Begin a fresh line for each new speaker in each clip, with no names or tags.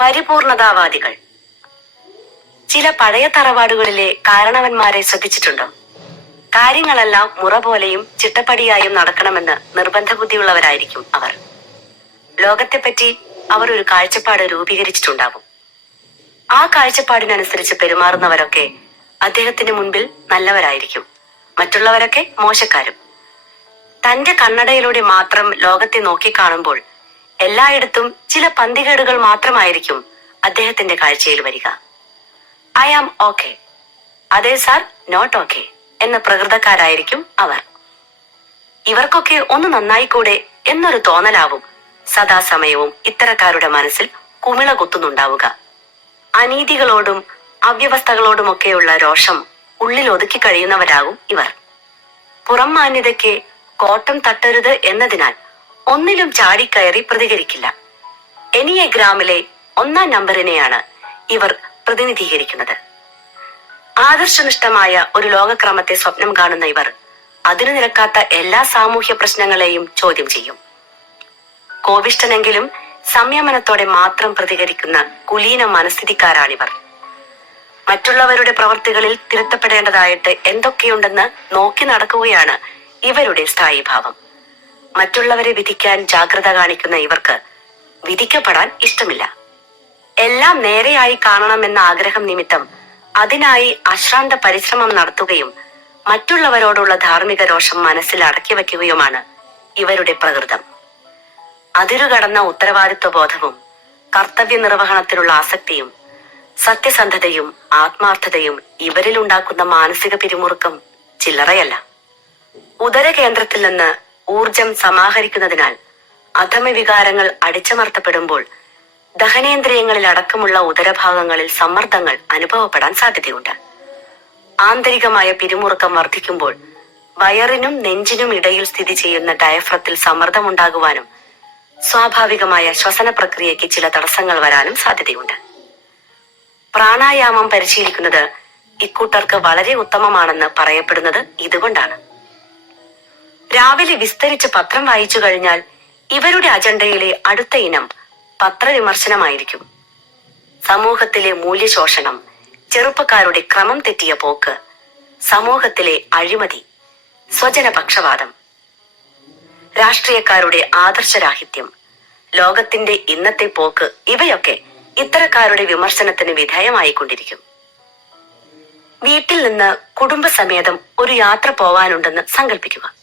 പരിപൂർണതാവാദികൾ. ചില പഴയ തറവാടുകളിലെ കാരണവന്മാരെ ശ്രദ്ധിച്ചിട്ടുണ്ടോ? കാര്യങ്ങളെല്ലാം മുറ പോലെയും ചിട്ടപ്പടിയായും നടക്കണമെന്ന് നിർബന്ധ ബുദ്ധിയുള്ളവരായിരിക്കും അവർ. ലോകത്തെപ്പറ്റി അവർ ഒരു കാഴ്ചപ്പാട് രൂപീകരിച്ചിട്ടുണ്ടാവും. ആ കാഴ്ചപ്പാടിനനുസരിച്ച് പെരുമാറുന്നവരൊക്കെ അദ്ദേഹത്തിന് മുൻപിൽ നല്ലവരായിരിക്കും. മറ്റുള്ളവരൊക്കെ മോശക്കാരും. തന്റെ കണ്ണടയിലൂടെ മാത്രം ലോകത്തെ നോക്കിക്കാണുമ്പോൾ എല്ലായിടത്തും ചില പന്തികേടുകൾ മാത്രമായിരിക്കും അദ്ദേഹത്തിന്റെ കാഴ്ചയിൽ വരിക. I am okay. അതെ സാർ നോട്ട് ഓക്കെ എന്ന പ്രകൃതക്കാരായിരിക്കും അവർ. ഇവർക്കൊക്കെ ഒന്ന് നന്നായിക്കൂടെ എന്നൊരു തോന്നലാവും സദാസമയവും ഇത്തരക്കാരുടെ മനസ്സിൽ കുമിള കുത്തുന്നുണ്ടാവുക. അനീതികളോടും അവ്യവസ്ഥകളോടുമൊക്കെയുള്ള രോഷം ഉള്ളിൽ ഒതുക്കി കഴിയുന്നവരാകും ഇവർ. പുറം മാന്യതയ്ക്ക് കോട്ടം തട്ടരുത് എന്നതിനാൽ ഒന്നിലും ചാടിക്കയറി പ്രതികരിക്കില്ല. എനിയഗ്രാമിലെ ഒന്നാം നമ്പറിനെയാണ് ഇവർ പ്രതിനിധീകരിക്കുന്നത്. ആദർശനിഷ്ഠമായ ഒരു ലോകക്രമത്തെ സ്വപ്നം കാണുന്ന ഇവർ അതിനു നിരക്കാത്ത എല്ലാ സാമൂഹ്യ പ്രശ്നങ്ങളെയും ചോദ്യം ചെയ്യും. കോപിഷ്ടനെങ്കിലും സംയമനത്തോടെ മാത്രം പ്രതികരിക്കുന്ന കുലീന മനസ്ഥിതിക്കാരാണിവർ. മറ്റുള്ളവരുടെ പ്രവൃത്തികളിൽ തിരുത്തപ്പെടേണ്ടതായിട്ട് എന്തൊക്കെയുണ്ടെന്ന് നോക്കി നടക്കുകയാണ് ഇവരുടെ സ്ഥായി ഭാവം മറ്റുള്ളവരെ വിധിക്കാൻ ജാഗ്രത കാണിക്കുന്ന ഇവർക്ക് വിധിക്കപ്പെടാൻ ഇഷ്ടമില്ല. എല്ലാം നേരെയായി കാണണമെന്ന ആഗ്രഹം നിമിത്തം അതിനായി അശ്രാന്ത പരിശ്രമം നടത്തുകയും മറ്റുള്ളവരോടുള്ള ധാർമ്മിക രോഷം മനസ്സിൽ അടക്കി വയ്ക്കുകയുമാണ് ഇവരുടെ പ്രകൃതം. അതിരുകടന്ന ഉത്തരവാദിത്വ ബോധവും കർത്തവ്യ നിർവഹണത്തിലുള്ള ആസക്തിയും സത്യസന്ധതയും ആത്മാർത്ഥതയും ഇവരിൽ ഉണ്ടാക്കുന്ന മാനസിക പിരിമുറുക്കം ചില്ലറയല്ല. ഉദരകേന്ദ്രത്തിൽ നിന്ന് ഊർജം സമാഹരിക്കുന്നതിനാൽ അധമ വികാരങ്ങൾ അടിച്ചമർത്തപ്പെടുമ്പോൾ ദഹനേന്ദ്രിയങ്ങളിൽ അടക്കമുള്ള ഉദരഭാഗങ്ങളിൽ സമ്മർദ്ദങ്ങൾ അനുഭവപ്പെടാൻ സാധ്യതയുണ്ട്. ആന്തരികമായ പിരിമുറുക്കം വർദ്ധിക്കുമ്പോൾ വയറിനും നെഞ്ചിനും ഇടയിൽ സ്ഥിതി ചെയ്യുന്ന ഡയഫ്രത്തിൽ സമ്മർദ്ദമുണ്ടാകുവാനും സ്വാഭാവികമായ ശ്വസന പ്രക്രിയയ്ക്ക് ചില തടസ്സങ്ങൾ വരാനും സാധ്യതയുണ്ട്. പ്രാണായാമം പരിശീലിക്കുന്നത് ഇക്കൂട്ടർക്ക് വളരെ ഉത്തമമാണെന്ന് പറയപ്പെടുന്നത് ഇതുകൊണ്ടാണ്. രാവിലെ വിസ്തരിച്ച് പത്രം വായിച്ചു കഴിഞ്ഞാൽ ഇവരുടെ അജണ്ടയിലെ അടുത്ത ഇനം പത്രവിമർശനമായിരിക്കും. സമൂഹത്തിലെ മൂല്യശോഷണം ചെറുപ്പക്കാരുടെ ക്രമം തെറ്റിയ പോക്ക് സമൂഹത്തിലെ അഴിമതി സ്വജനപക്ഷപാതം രാഷ്ട്രീയക്കാരുടെ ആദർശരാഹിത്യം ലോകത്തിന്റെ ഇന്നത്തെ പോക്ക് ഇവയൊക്കെ ഇത്തരക്കാരുടെ വിമർശനത്തിന് വിധേയമായിക്കൊണ്ടിരിക്കും. വീട്ടിൽ നിന്ന് കുടുംബസമേതം ഒരു യാത്ര പോവാനുണ്ടെന്ന് സങ്കല്പിക്കുക.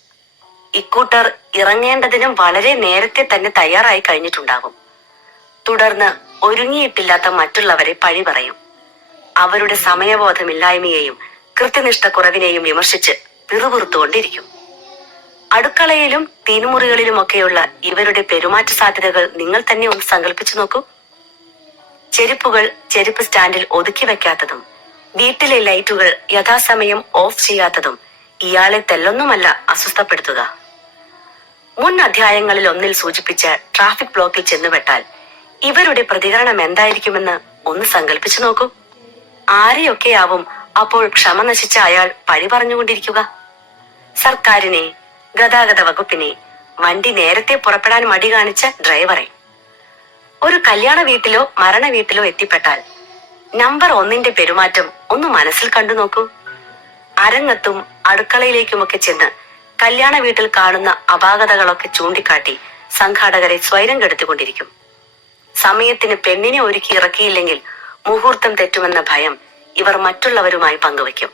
ഇക്കൂട്ടർ ഇറങ്ങേണ്ടതിനും വളരെ നേരത്തെ തന്നെ തയ്യാറായി കഴിഞ്ഞിട്ടുണ്ടാവും. തുടർന്ന് ഒരുങ്ങിയിട്ടില്ലാത്ത മറ്റുള്ളവരെ പഴി പറയും. അവരുടെ സമയബോധമില്ലായ്മയെയും കൃത്യനിഷ്ഠ കുറവിനെയും വിമർശിച്ച് പിറുപിറുത്തുകൊണ്ടിരിക്കും. അടുക്കളയിലും തീനുമുറികളിലുമൊക്കെയുള്ള ഇവരുടെ പെരുമാറ്റ സാധ്യതകൾ നിങ്ങൾ തന്നെ ഒന്ന് സങ്കല്പിച്ചു നോക്കൂ. ചെരുപ്പുകൾ ചെരുപ്പ് സ്റ്റാൻഡിൽ ഒതുക്കി വെക്കാത്തതും വീട്ടിലെ ലൈറ്റുകൾ യഥാസമയം ഓഫ് ചെയ്യാത്തതും ഇയാളെ തെല്ലൊന്നുമല്ല അസ്വസ്ഥപ്പെടുത്തുക. മുൻ അധ്യായങ്ങളിൽ ഒന്നിൽ സൂചിപ്പിച്ച ട്രാഫിക് ബ്ലോക്കിൽ ചെന്നുപെട്ടാൽ ഇവരുടെ പ്രതികരണം എന്തായിരിക്കുമെന്ന് ഒന്ന് സങ്കല്പിച്ചു നോക്കൂ. ആരെയൊക്കെയാവും അപ്പോൾ ക്ഷമ നശിച്ച അയാൾ പഴി പറഞ്ഞുകൊണ്ടിരിക്കുക? സർക്കാരിനെ ഗതാഗത വകുപ്പിനെ വണ്ടി നേരത്തെ പുറപ്പെടാൻ മടി കാണിച്ച ഡ്രൈവറെ. ഒരു കല്യാണ വീട്ടിലോ മരണ വീട്ടിലോ എത്തിപ്പെട്ടാൽ നമ്പർ ഒന്നിന്റെ പെരുമാറ്റം ഒന്ന് മനസ്സിൽ കണ്ടു നോക്കൂ. അരങ്ങത്തും അടുക്കളയിലേക്കുമൊക്കെ ചെന്ന് കല്യാണ വീട്ടിൽ കാണുന്ന അപാകതകളൊക്കെ ചൂണ്ടിക്കാട്ടി സംഘാടകരെ സ്വൈരം കെടുത്തിക്കൊണ്ടിരിക്കും. സമയത്തിന് പെണ്ണിനെ ഒരുക്കി ഇറക്കിയില്ലെങ്കിൽ മുഹൂർത്തം തെറ്റുമെന്ന ഭയം ഇവർ മറ്റുള്ളവരുമായി പങ്കുവയ്ക്കും.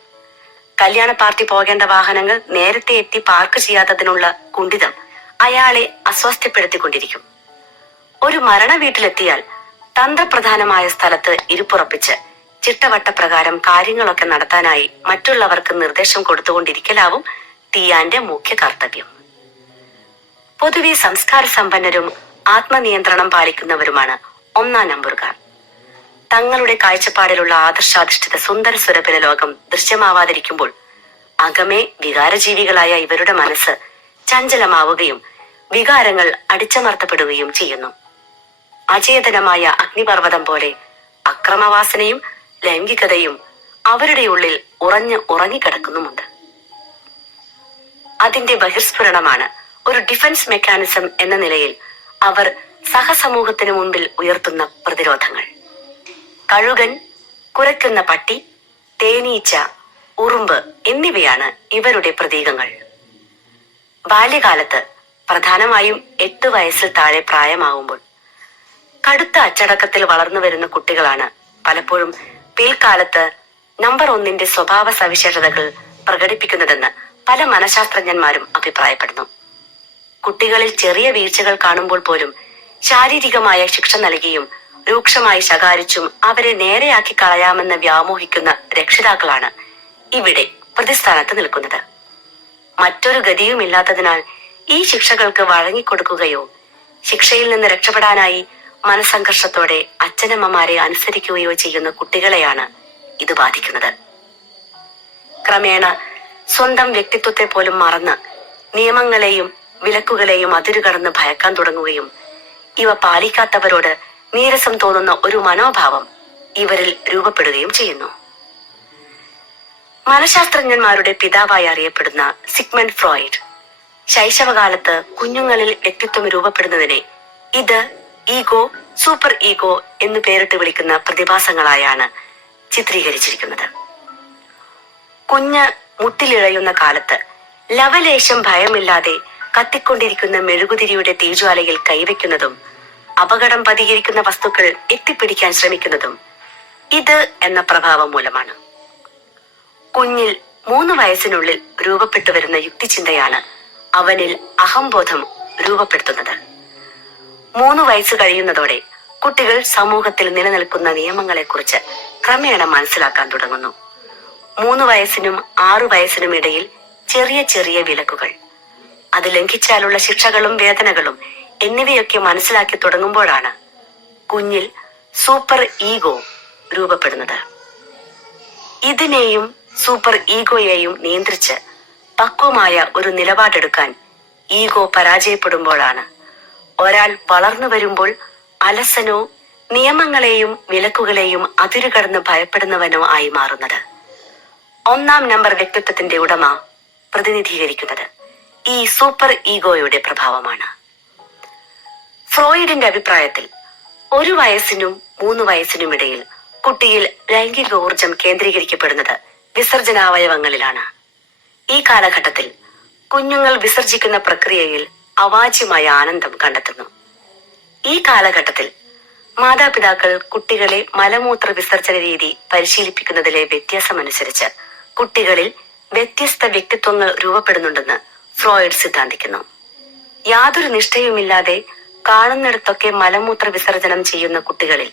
കല്യാണ പാർട്ടി പോകേണ്ട വാഹനങ്ങൾ നേരത്തെ എത്തി പാർക്ക് ചെയ്യാത്തതിനുള്ള കുണ്ഠിതം അയാളെ അസ്വസ്ഥപ്പെടുത്തിക്കൊണ്ടിരിക്കും. ഒരു മരണ വീട്ടിലെത്തിയാൽ തന്ത്രപ്രധാനമായ സ്ഥലത്ത് ഇരിപ്പുറപ്പിച്ച് ചിട്ടവട്ടപ്രകാരം കാര്യങ്ങളൊക്കെ നടത്താനായി മറ്റുള്ളവർക്ക് നിർദ്ദേശം കൊടുത്തുകൊണ്ടിരിക്കലാവും തീയാന്റെ മുഖ്യ കർത്തവ്യം. പൊതുവെ സംസ്കാര സമ്പന്നരും ആത്മനിയന്ത്രണം പാലിക്കുന്നവരുമാണ് ഒന്നാം നമ്പറുകാർ. തങ്ങളുടെ കാഴ്ചപ്പാടിലുള്ള ആദർശാധിഷ്ഠിത സുന്ദര സുരഭില ലോകം ദൃശ്യമാവാതിരിക്കുമ്പോൾ അകമേ വികാരജീവികളായ ഇവരുടെ മനസ്സ് ചഞ്ചലമാവുകയും വികാരങ്ങൾ അടിച്ചമർത്തപ്പെടുകയും ചെയ്യുന്നു. അചേതനമായ അഗ്നിപർവതം പോലെ അക്രമവാസനയും ലൈംഗികതയും അവരുടെ ഉള്ളിൽ ഉറഞ്ഞ് ഉറങ്ങിക്കിടക്കുന്നുമുണ്ട്. അതിന്റെ ബഹിർസ്ഫുരണമാണ് ഒരു ഡിഫൻസ് മെക്കാനിസം എന്ന നിലയിൽ അവർ സഹസമൂഹത്തിനു മുൻപിൽ ഉയർത്തുന്ന പ്രതിരോധങ്ങൾ. കഴുകൻ കുരയ്ക്കുന്ന പട്ടി തേനീച്ച ഉറുമ്പ് എന്നിവയാണ് ഇവരുടെ പ്രതീകങ്ങൾ. ബാല്യകാലത്ത് പ്രധാനമായും എട്ട് വയസ്സിൽ താഴെ പ്രായമാവുമ്പോൾ കടുത്ത അച്ചടക്കത്തിൽ വളർന്നു വരുന്ന കുട്ടികളാണ്. പലപ്പോഴും പിൽക്കാലത്ത് നമ്പർ ഒന്നിന്റെ സ്വഭാവ സവിശേഷതകൾ പ്രകടിപ്പിക്കുന്നതെന്ന് പല മനഃശാസ്ത്രജ്ഞന്മാരും അഭിപ്രായപ്പെടുന്നു. കുട്ടികളിൽ ചെറിയ വീഴ്ചകൾ കാണുമ്പോൾ പോലും ശാരീരികമായ ശിക്ഷ നൽകിയും രൂക്ഷമായി ശകാരിച്ചും അവരെ നേരെയാക്കി കളയാമെന്ന് വ്യാമോഹിക്കുന്ന രക്ഷിതാക്കളാണ് ഇവിടെ പ്രതിസ്ഥാനത്ത് നിൽക്കുന്നത്. മറ്റൊരു ഗതിയുമില്ലാത്തതിനാൽ ഈ ശിക്ഷകൾക്ക് വഴങ്ങിക്കൊടുക്കുകയോ ശിക്ഷയിൽ നിന്ന് രക്ഷപ്പെടാനായി മനസംഘർഷത്തോടെ അച്ഛനമ്മമാരെ അനുസരിക്കുകയോ ചെയ്യുന്ന കുട്ടികളെയാണ് ഇത് ബാധിക്കുന്നത്. ക്രമേണ സ്വന്തം വ്യക്തിത്വത്തെ പോലും മറന്ന് നിയമങ്ങളെയും വിലക്കുകളെയും അതിരുകടന്ന് ഭയക്കാൻ തുടങ്ങുകയും ഇവ പാലിക്കാത്തവരോട് നീരസം തോന്നുന്ന ഒരു മനോഭാവം ഇവരിൽ രൂപപ്പെടുകയും ചെയ്യുന്നു. മനഃശാസ്ത്രജ്ഞന്മാരുടെ പിതാവായി അറിയപ്പെടുന്ന സിഗ്മണ്ട് ഫ്രോയിഡ് ശൈശവകാലത്ത് കുഞ്ഞുങ്ങളിൽ വ്യക്തിത്വം രൂപപ്പെടുന്നതിനെ ഇത് ഈഗോ സൂപ്പർ ഈഗോ എന്ന് പേരിട്ട് വിളിക്കുന്ന പ്രതിഭാസങ്ങളായാണ് ചിത്രീകരിച്ചിരിക്കുന്നത്. കുഞ്ഞ് മുട്ടിലിഴയുന്ന കാലത്ത് ലവലേശം ഭയമില്ലാതെ കത്തിക്കൊണ്ടിരിക്കുന്ന മെഴുകുതിരിയുടെ തീജ്വാലയിൽ കൈവയ്ക്കുന്നതും അപകടം പതികരിക്കുന്ന വസ്തുക്കൾ എത്തിപ്പിടിക്കാൻ ശ്രമിക്കുന്നതും ഇത് എന്ന പ്രഭാവം മൂലമാണ്. കുഞ്ഞിൽ മൂന്ന് വയസ്സിനുള്ളിൽ രൂപപ്പെട്ടു വരുന്ന യുക്തിചിന്തയാണ് അവനിൽ അഹംബോധം രൂപപ്പെടുത്തുന്നത്. മൂന്ന് വയസ്സ് കഴിയുന്നതോടെ കുട്ടികൾ സമൂഹത്തിൽ നിലനിൽക്കുന്ന നിയമങ്ങളെക്കുറിച്ച് ക്രമേണ മനസ്സിലാക്കാൻ തുടങ്ങുന്നു. മൂന്ന് വയസ്സിനും ആറു വയസ്സിനും ഇടയിൽ ചെറിയ ചെറിയ വിലക്കുകൾ. അത് ലംഘിച്ചാലുള്ള ശിക്ഷകളും വേദനകളും എന്നിവയൊക്കെ മനസ്സിലാക്കി തുടങ്ങുമ്പോഴാണ് കുഞ്ഞിൽ സൂപ്പർ ഈഗോ രൂപപ്പെടുന്നത്. ഇതിനെയും സൂപ്പർ ഈഗോയെയും നിയന്ത്രിച്ച് പക്വമായ ഒരു നിലപാടെടുക്കാൻ ഈഗോ പരാജയപ്പെടുമ്പോഴാണ് ഒരാൾ വളർന്നു വരുമ്പോൾ അലസനോ നിയമങ്ങളെയും വിലക്കുകളെയും അതിരുകടന്ന് ഭയപ്പെടുന്നവനോ ആയി മാറുന്നത്. ഒന്നാം നമ്പർ വ്യക്തിത്വത്തിന്റെ ഉടമ പ്രതിനിധീകരിക്കുന്നത് ഈ സൂപ്പർ ഈഗോയുടെ പ്രഭാവമാണ്. ഫ്രോയിഡിന്റെ അഭിപ്രായത്തിൽ ഒരു വയസ്സിനും മൂന്ന് വയസ്സിനും ഇടയിൽ കുട്ടിയിൽ ലൈംഗിക ഊർജം കേന്ദ്രീകരിക്കപ്പെടുന്നത് വിസർജനാവയവങ്ങളിലാണ്. ഈ കാലഘട്ടത്തിൽ കുഞ്ഞുങ്ങൾ വിസർജിക്കുന്ന പ്രക്രിയയിൽ അവാച്യമായ ആനന്ദം കണ്ടെത്തുന്നു. ഈ കാലഘട്ടത്തിൽ മാതാപിതാക്കൾ കുട്ടികളെ മലമൂത്ര വിസർജന രീതി പരിശീലിപ്പിക്കുന്നതിലെ വ്യത്യാസമനുസരിച്ച് കുട്ടികളിൽ വ്യത്യസ്ത വ്യക്തിത്വങ്ങൾ രൂപപ്പെടുന്നുണ്ടെന്ന് ഫ്രോയിഡ് സിദ്ധാന്തിക്കുന്നു. യാതൊരു നിഷ്ഠയുമില്ലാതെ കാണുന്നിടത്തൊക്കെ മലമൂത്ര വിസർജനം ചെയ്യുന്ന കുട്ടികളിൽ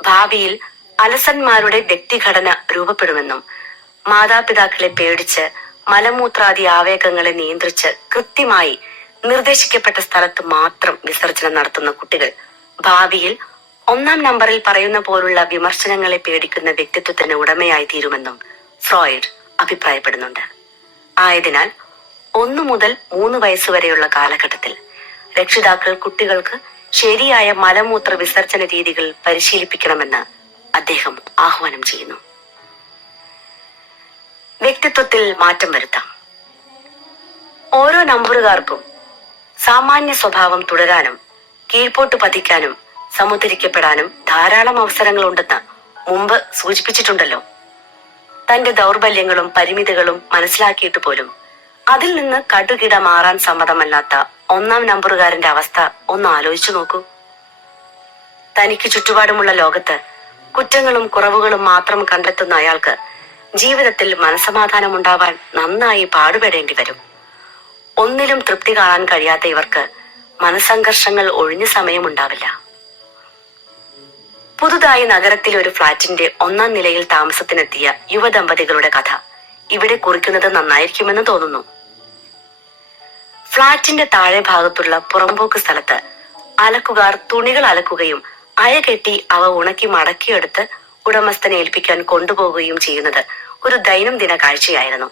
ഭാവിയിൽ അലസന്മാരുടെ വ്യക്തിഘടന രൂപപ്പെടുമെന്നും മാതാപിതാക്കളെ പേടിച്ച് മലമൂത്രാദി ആവേഗങ്ങളെ നിയന്ത്രിച്ച് കൃത്യമായി നിർദ്ദേശിക്കപ്പെട്ട സ്ഥലത്ത് മാത്രം വിസർജനം നടത്തുന്ന കുട്ടികൾ. ഭാവിയിൽ ഒന്നാം നമ്പറിൽ പറയുന്ന പോലുള്ള വിമർശനങ്ങളെ പേടിക്കുന്ന വ്യക്തിത്വത്തിന് ഉടമയായി തീരുമെന്നും ഫ്രോയിഡ് അഭിപ്രായപ്പെടുന്നുണ്ട്. ആയതിനാൽ ഒന്നു മുതൽ മൂന്ന് വയസ്സുവരെയുള്ള കാലഘട്ടത്തിൽ രക്ഷിതാക്കൾ കുട്ടികൾക്ക് ശരിയായ മലമൂത്ര വിസർജന രീതികൾ പരിശീലിപ്പിക്കണമെന്ന് അദ്ദേഹം ആഹ്വാനം ചെയ്യുന്നു. വ്യക്തിത്വത്തിൽ മാറ്റം വരുത്താം. ഓരോ നമ്പറുകാർക്കും സാമാന്യ സ്വഭാവം തുടരാനും കീഴ്പോട്ട് പതിക്കാനും സമുദ്രിക്കപ്പെടാനും ധാരാളം അവസരങ്ങളുണ്ടെന്ന് മുമ്പ് സൂചിപ്പിച്ചിട്ടുണ്ടല്ലോ. തന്റെ ദൗർബല്യങ്ങളും പരിമിതികളും മനസ്സിലാക്കിയിട്ട് പോലും അതിൽ നിന്ന് കടുകിട മാറാൻ സമ്മതമല്ലാത്ത ഒന്നാം നമ്പറുകാരന്റെ അവസ്ഥ ഒന്ന് ആലോചിച്ചു നോക്കൂ. തനിക്ക് ചുറ്റുപാടുമുള്ള ലോകത്ത് കുറ്റങ്ങളും കുറവുകളും മാത്രം കണ്ടെത്തുന്ന അയാൾക്ക് ജീവിതത്തിൽ മനസമാധാനം ഉണ്ടാവാൻ നന്നായി പാടുപെടേണ്ടി വരും. ഒന്നിലും തൃപ്തി കാണാൻ കഴിയാത്ത ഇവർക്ക് മനസംഘർഷങ്ങൾ ഒഴിഞ്ഞ സമയമുണ്ടാവില്ല. പുതുതായി നഗരത്തിലെ ഒരു ഫ്ളാറ്റിന്റെ ഒന്നാം നിലയിൽ താമസത്തിനെത്തിയ യുവദമ്പതികളുടെ കഥ ഇവിടെ കുറിക്കുന്നത് നന്നായിരിക്കുമെന്ന് തോന്നുന്നു. ഫ്ളാറ്റിന്റെ താഴെ ഭാഗത്തുള്ള പുറമ്പോക്ക് സ്ഥലത്ത് അലക്കുകാർ തുണികൾ അലക്കുകയും അയ കെട്ടി അവ ഉണക്കി മടക്കിയെടുത്ത് ഉടമസ്ഥനെ ഏൽപ്പിക്കാൻ കൊണ്ടുപോവുകയും ചെയ്യുന്നത് ഒരു ദൈനംദിന കാഴ്ചയായിരുന്നു.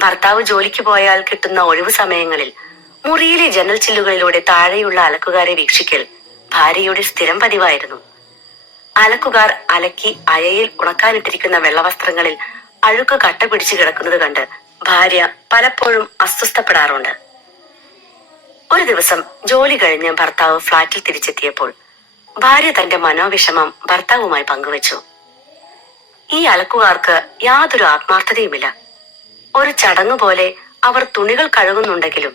ഭർത്താവ് ജോലിക്ക് പോയാൽ കിട്ടുന്ന ഒഴിവു സമയങ്ങളിൽ മുറിയിലെ ജനൽ ചില്ലുകളിലൂടെ താഴെയുള്ള അലക്കുകാരെ വീക്ഷിക്കൽ ഭാര്യയുടെ സ്ഥിരം പതിവായിരുന്നു. അലക്കുകാർ അലക്കി അയയിൽ ഉണക്കാനിട്ടിരിക്കുന്ന വെള്ളവസ്ത്രങ്ങളിൽ അഴുക്ക് കട്ട പിടിച്ചു കിടക്കുന്നത് കണ്ട് ഭാര്യ പലപ്പോഴും അസ്വസ്ഥപ്പെടാറുണ്ട്. ഒരു ദിവസം ജോലി കഴിഞ്ഞ് ഭർത്താവ് ഫ്ളാറ്റിൽ തിരിച്ചെത്തിയപ്പോൾ ഭാര്യ തന്റെ മനോവിഷമം ഭർത്താവുമായി പങ്കുവച്ചു. ഈ അലക്കുകാർക്ക് യാതൊരു ആത്മാർത്ഥതയുമില്ല. ഒരു ചടങ്ങ് പോലെ അവർ തുണികൾ കഴുകുന്നുണ്ടെങ്കിലും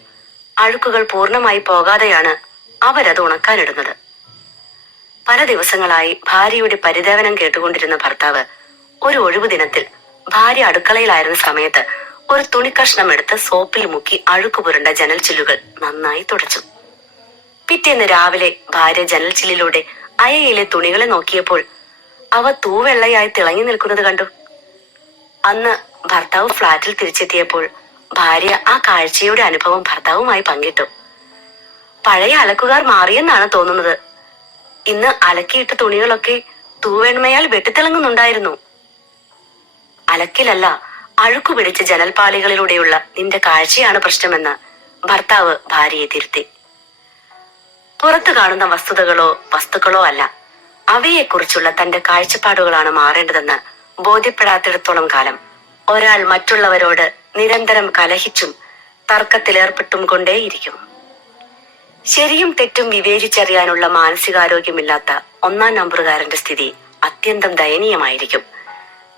അഴുക്കുകൾ പൂർണമായി പോകാതെയാണ് അവരത് ഉണക്കാനിടുന്നത്. പല ദിവസങ്ങളായി ഭാര്യയുടെ പരിദേവനം കേട്ടുകൊണ്ടിരുന്ന ഭർത്താവ് ഒരു ഒഴിവു ദിനത്തിൽ ഭാര്യ അടുക്കളയിലായിരുന്ന സമയത്ത് ഒരു തുണിക്കഷ്ണം എടുത്ത് സോപ്പിൽ മുക്കി അഴുക്ക് പുരണ്ട ജനൽ ചില്ലുകൾ നന്നായി തുടച്ചു. പിറ്റേന്ന് രാവിലെ ഭാര്യ ജനൽ ചില്ലിലൂടെ അയയിലെ തുണികളെ നോക്കിയപ്പോൾ അവ തൂവെള്ളയായി തിളങ്ങി നിൽക്കുന്നത് കണ്ടു. അന്ന് ഭർത്താവ് ഫ്ളാറ്റിൽ തിരിച്ചെത്തിയപ്പോൾ ഭാര്യ ആ കാഴ്ചയുടെ അനുഭവം ഭർത്താവുമായി പങ്കിട്ടു. പഴയ അലക്കുകാർ മാറിയെന്നാണ് തോന്നുന്നത്. ഇന്ന് അലക്കിയിട്ട തുണികളൊക്കെ തൂവെണ്മയാൽ വെട്ടിത്തിളങ്ങുന്നുണ്ടായിരുന്നു. അലക്കിലല്ല അഴുക്കു പിടിച്ച ജനൽപാളികളിലൂടെയുള്ള നിന്റെ കാഴ്ചയാണ് പ്രശ്നമെന്ന് ഭർത്താവ് ഭാര്യയെ തിരുത്തി. പുറത്തു കാണുന്ന വസ്തുതകളോ വസ്തുക്കളോ അല്ല അവയെക്കുറിച്ചുള്ള തന്റെ കാഴ്ചപ്പാടുകളാണ് മാറേണ്ടതെന്ന് ബോധ്യപ്പെടാത്തിടത്തോളം കാലം. ഒരാൾ മറ്റുള്ളവരോട് നിരന്തരം കലഹിച്ചും തർക്കത്തിലേർപ്പെട്ടും കൊണ്ടേയിരിക്കും. ശരിയും തെറ്റും വിവേചിച്ചറിയാനുള്ള മാനസികാരോഗ്യമില്ലാത്ത ഒന്നാം നമ്പറുകാരന്റെ സ്ഥിതി അത്യന്തം ദയനീയമായിരിക്കും.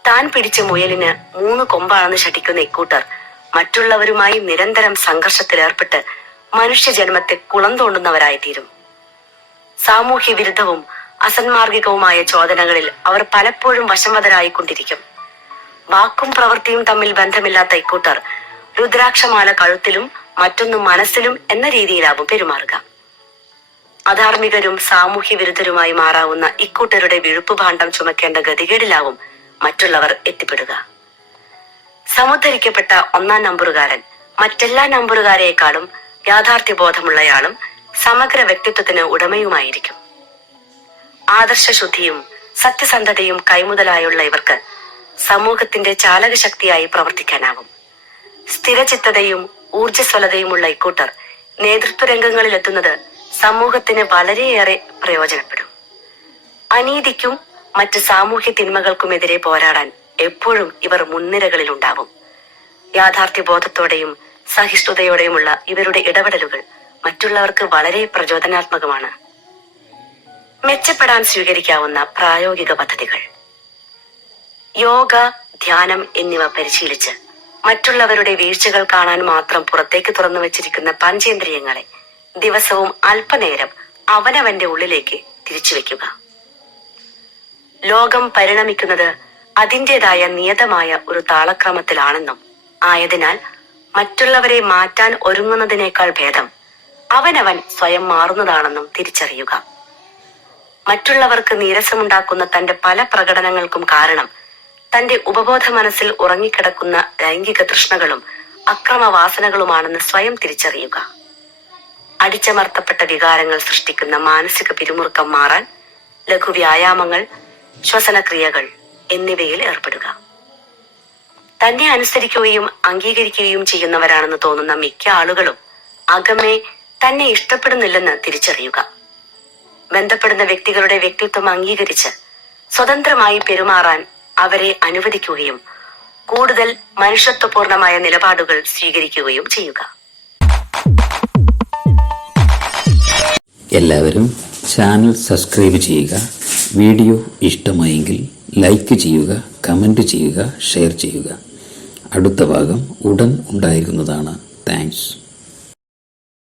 താൻ പിടിച്ച മുയലിന് മൂന്ന് കൊമ്പാണെന്ന് ശഠിക്കുന്ന ഇക്കൂട്ടർ മറ്റുള്ളവരുമായി നിരന്തരം സംഘർഷത്തിലേർപ്പെട്ട് മനുഷ്യജന്മത്തെ കുളം തോണ്ടുന്നവരായിത്തീരും. സാമൂഹ്യ വിരുദ്ധവും അസന്മാർഗികവുമായ ചോദനകളിൽ അവർ പലപ്പോഴും വശംവതരായിക്കൊണ്ടിരിക്കും. വാക്കും പ്രവൃത്തിയും തമ്മിൽ ബന്ധമില്ലാത്ത ഇക്കൂട്ടർ രുദ്രാക്ഷമാല കഴുത്തിലും മറ്റൊന്ന് മനസ്സിലും എന്ന രീതിയിലാവും പെരുമാറുക. അധാർമികരും സാമൂഹ്യ വിരുദ്ധരുമായി മാറാവുന്ന ഇക്കൂട്ടരുടെ വിഴുപ്പുഭാണ്ഡം ചുമക്കേണ്ട ഗതികേടിലാവും മറ്റുള്ളവർ എത്തിപ്പെടുക. സമുദ്ധരിക്കപ്പെട്ട ഒന്നാം നമ്പറുകാരൻ മറ്റെല്ലാ നമ്പറുകാരെക്കാളും യാഥാർത്ഥ്യബോധമുള്ളയാളും സമഗ്ര വ്യക്തിത്വത്തിന് ഉടമയുമായിരിക്കും. ആദർശശുദ്ധിയും സത്യസന്ധതയും കൈമുതലായുള്ള ഇവർക്ക് സമൂഹത്തിന്റെ ചാലകശക്തിയായി പ്രവർത്തിക്കാനാവും. സ്ഥിരചിത്തതയും ഊർജസ്വലതയുമുള്ള ഇക്കൂട്ടർ നേതൃത്വ രംഗങ്ങളിൽ എത്തുന്നത് സമൂഹത്തിന് വളരെയേറെ പ്രയോജനപ്പെടും. അനീതിക്കും മറ്റ് സാമൂഹ്യ തിന്മകൾക്കുമെതിരെ പോരാടാൻ എപ്പോഴും ഇവർ മുൻനിരകളിൽ ഉണ്ടാവും യാഥാർത്ഥ്യബോധത്തോടെയും സഹിഷ്ണുതയോടെയുമുള്ള ഇവരുടെ ഇടപെടലുകൾ മറ്റുള്ളവർക്ക് വളരെ പ്രചോദനാത്മകമാണ്. മെച്ചപ്പെടാൻ സ്വീകരിക്കാവുന്ന പ്രായോഗിക പദ്ധതികൾ. യോഗ ധ്യാനം എന്നിവ പരിശീലിച്ച് മറ്റുള്ളവരുടെ വീഴ്ചകൾ കാണാൻ മാത്രം പുറത്തേക്ക് തുറന്നു വച്ചിരിക്കുന്ന പഞ്ചേന്ദ്രിയങ്ങളെ ദിവസവും അല്പനേരം അവനവന്റെ ഉള്ളിലേക്ക് തിരിച്ചു വെക്കുക ലോകം പരിണമിക്കുന്നത് അതിന്റെതായ നിയതമായ ഒരു താളക്രമത്തിലാണെന്നും ആയതിനാൽ മറ്റുള്ളവരെ മാറ്റാൻ ഒരുങ്ങുന്നതിനേക്കാൾ ഭേദം അവനവൻ സ്വയം മാറുന്നതാണെന്നും തിരിച്ചറിയുക. മറ്റുള്ളവർക്ക് നീരസമുണ്ടാക്കുന്ന തന്റെ പല പ്രകടനങ്ങൾക്കും കാരണം തന്റെ ഉപബോധ മനസ്സിൽ ഉറങ്ങിക്കിടക്കുന്ന ലൈംഗിക തൃഷ്ണകളും അക്രമവാസനകളുമാണെന്ന് സ്വയം തിരിച്ചറിയുക. അടിച്ചമർത്തപ്പെട്ട വികാരങ്ങൾ സൃഷ്ടിക്കുന്ന മാനസിക പിരിമുറുക്കം മാറാൻ ലഘു വ്യായാമങ്ങൾ ശ്വസനക്രിയകൾ എന്നിവയിൽ ഏർപ്പെടുക. തന്നെ അനുസരിക്കുകയും അംഗീകരിക്കുകയും ചെയ്യുന്നവരാണെന്ന് തോന്നുന്ന മിക്ക ആളുകളും അകമേ തന്നെ ഇഷ്ടപ്പെടുന്നില്ലെന്ന് തിരിച്ചറിയുക. ബന്ധപ്പെടുന്ന വ്യക്തികളുടെ വ്യക്തിത്വം അംഗീകരിച്ച് സ്വതന്ത്രമായി പെരുമാറാൻ അവരെ അനുവദിക്കുകയും കൂടുതൽ മനുഷ്യത്വപൂർണമായ നിലപാടുകൾ സ്വീകരിക്കുകയും ചെയ്യുക.
എല്ലാവരും ചാനൽ സബ്സ്ക്രൈബ് ചെയ്യുക. വീഡിയോ ഇഷ്ടമായെങ്കിൽ ലൈക്ക് ചെയ്യുക കമന്റ് ചെയ്യുക ഷെയർ ചെയ്യുക. അടുത്ത ഭാഗം ഉടൻ ഉണ്ടായിരിക്കുന്നതാണ്. താങ്ക്സ്.